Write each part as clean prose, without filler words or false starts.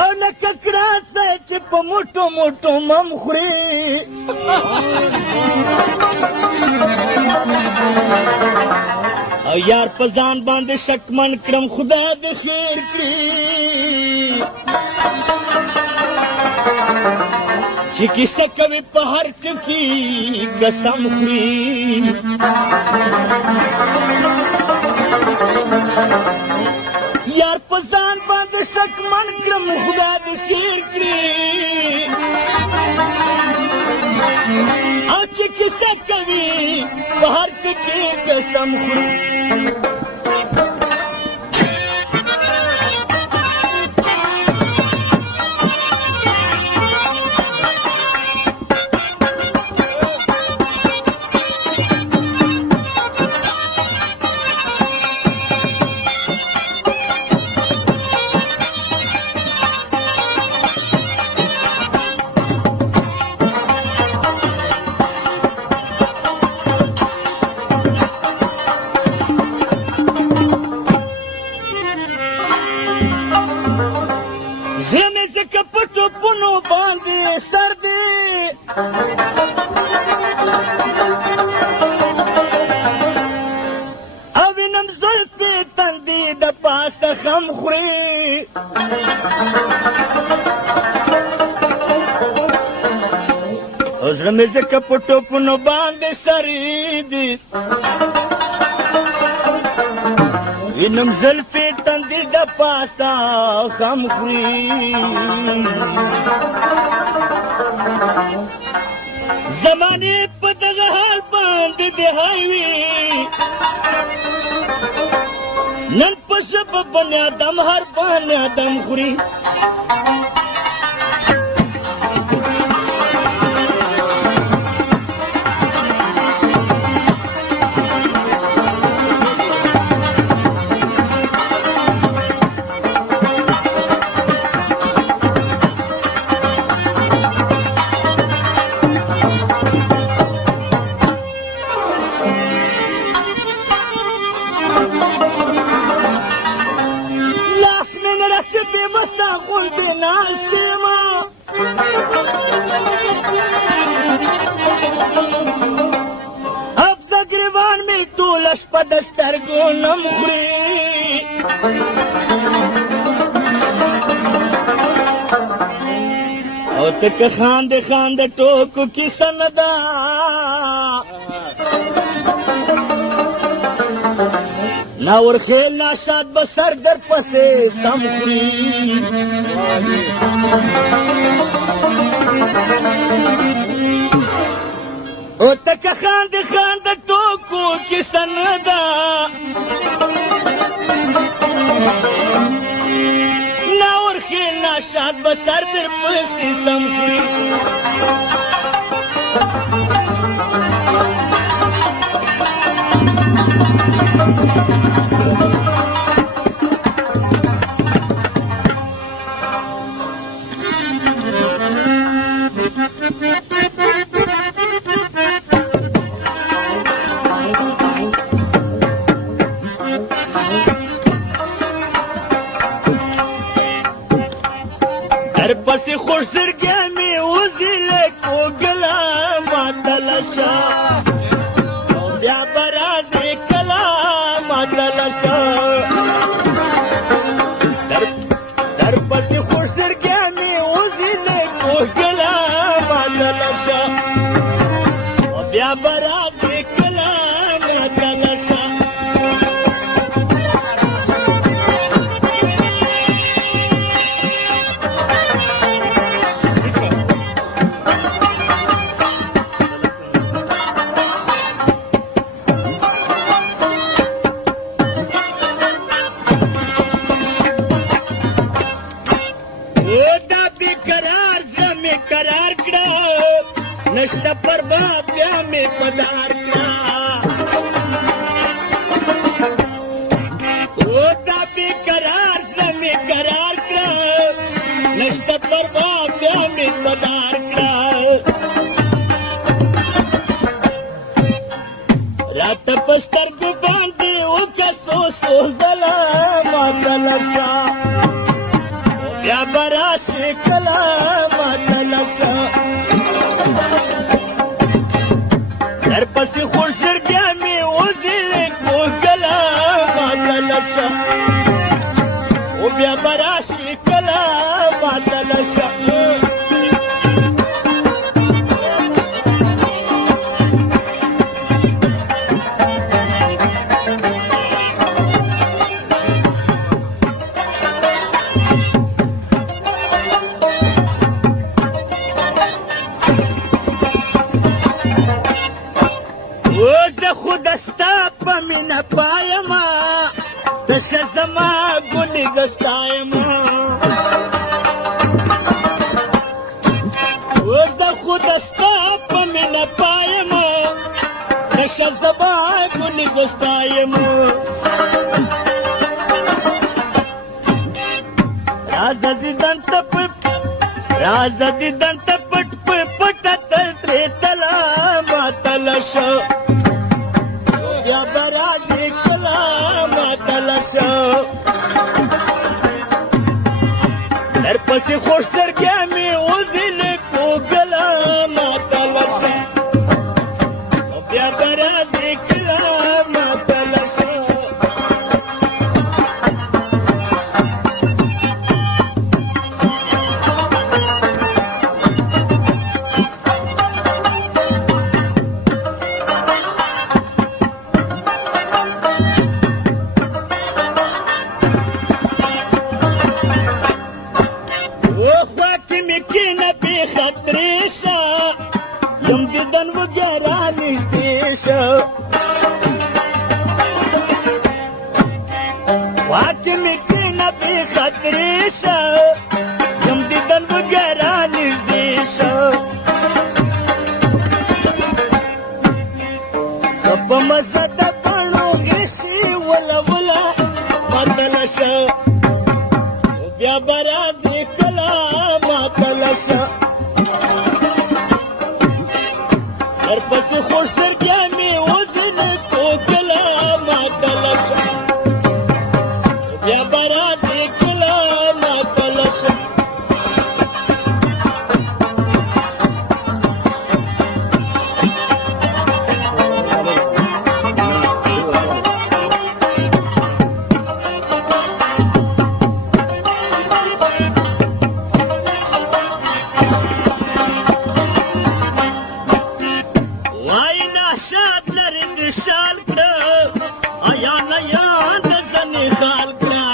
او لکه کړه سه چې په موټو موټو مم خوري او یار په ځان باندې شکمن کړم خدای دې خیر کړي چې کیسه کوي په هر ټکي قسم خوري یار په ځان باندې شکمن کړم خدای دې خیر کړي او چې کیسه کوي په هر ټکي قسم خوري زمې ځکه په ټوپونو باندې سر دی او وینم زلفې تندې د پاسه خم خوري او زړه مې ځکه په ټوپونو باندې سر دی وینم زلفې تندې د پاسه خم خوري زمانې په دغه حال باندې دهای وي نن په ژبه بني ادم هر بني ادم خوري لاس مې نه رسي بې وسه غوندې ناست یمه حفظه ګریوان مې ټوله شپه د سترګو نم خوري او ته که خاندې خاندې ټوکو کیسه نه ده ناورخیل ناشاد به سر در پسې سم خوري او ته که خاندې خاندې ټوکو کیسه نه ده ناورخیل ناشاد به سر در پسې سم خوري در پسې خوش زرګی مې وځي لکه وګله ماتله شه او بیا به راځې کله ماتله شه در پسې خوش زرګی مې وځي لکه وګله ماتله شه او بیا به راځې کله ماتله شه قرار کړه نشته پرباب بیا مې پدار کړه او دا بې قرار زړه مې قرار کړه نشته پرباب بیا مې پدار کړه راته په سترګو باندې وکړه سوس سوزلا ماتلشا بیا براشي کلا ماتلشا در پسې خوشرګیا مې وزي کوګلا ماتلشا او بیا براشي کلا ماتلشا زه خو دستا په مینه پایما دشه زما ګلې زستایما زه خو دستا په مینه پایما دشه زما ګلې زستایما راځه دیدن ته پټ پټه تر ترې تلا ماتلشه بیا برازي کلا ماتلشه در پسې خوش سرګیا مې وزل کوګلا ماتلشه بیا برازي کلا ماتلشه خطريشا يوم جدا وجراني ديشا واكمي كنا بخطريشا يوم جدا وجراني ديشا رب ما صدقنو غشي ولا ماتلشا وبيا برازي كلا ماتلشا در پسې خوش سرګیا مې وزل کوګلا ماتلشه بیا برازي کلا ماتلشه شاد لري د شال کړه آیا نه یاد زنې خال کړه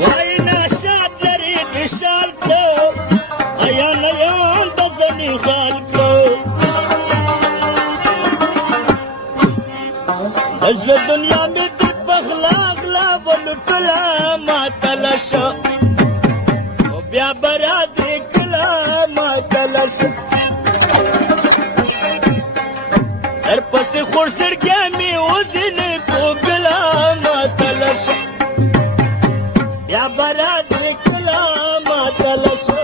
وای نه شاد لري د شال کړه آیا نه یاد زنې خال کړه ازله دنیا مې د بغلا غلا ول کلا ماتلشه بیا برازي کلا ماتلشه در پسې خوش سرګیا مې وزل کوګلا ماتلشه بیا برازي کلا ماتلشه